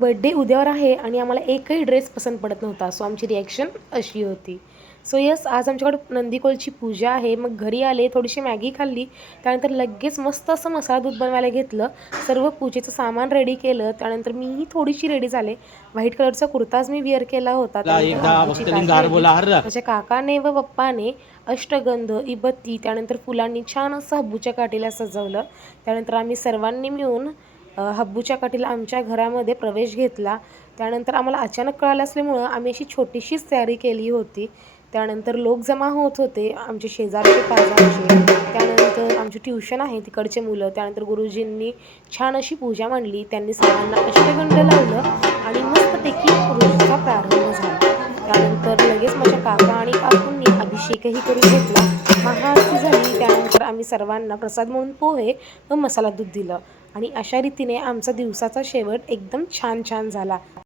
Birthday उद्यावर आहे आणि आम्हाला एकही ड्रेस पसंत पडत नव्हता. सो आमची रिॲक्शन अशी होती. सो येस, आज आमच्याकडे नंदीकोलची पूजा आहे. मग घरी आले, थोडीशी मॅगी खाल्ली. त्यानंतर लगेच मस्त असं मसाला दूध बनवायला घेतलं. सर्व पूजेचं सामान रेडी केलं. त्यानंतर मीही थोडीशी रेडी झाले. व्हाईट कलरचा कुर्ताच मी वेअर केला होता. त्यानंतर आबूची काठी आली. माझ्या काकाने व पप्पाने अष्टगंध, इबत्ती, त्यानंतर फुलांनी छान असं हब्बूच्या काठीला सजवलं. त्यानंतर आम्ही सर्वांनी मिळून हब्बूच्या काठीला आमच्या घरामध्ये प्रवेश घेतला. त्यानंतर आम्हाला अचानक कळालं असल्यामुळं आम्ही अशी छोटीशीच तयारी केली होती. त्यानंतर लोक जमा होत होते, आमचे शेजारचे पाजारचे. त्यानंतर आमची ट्युशन आहे तिकडचे मुलं. त्यानंतर गुरुजींनी छान अशी पूजा मांडली. त्यांनी सर्वांना अष्टगंध लावलं आणि मस्तपैकी पूजेचा प्रारंभ झाला. त्यानंतर लगेच माझ्या काका आणि काकूंनी अभिषेकही करून घेतला. महाआरती झाली. त्यानंतर आम्ही सर्वांना प्रसाद म्हणून पोहे व मसाला दूध दिलं आणि अशा रीतीने आमचा दिवसाचा शेवट एकदम छान झाला.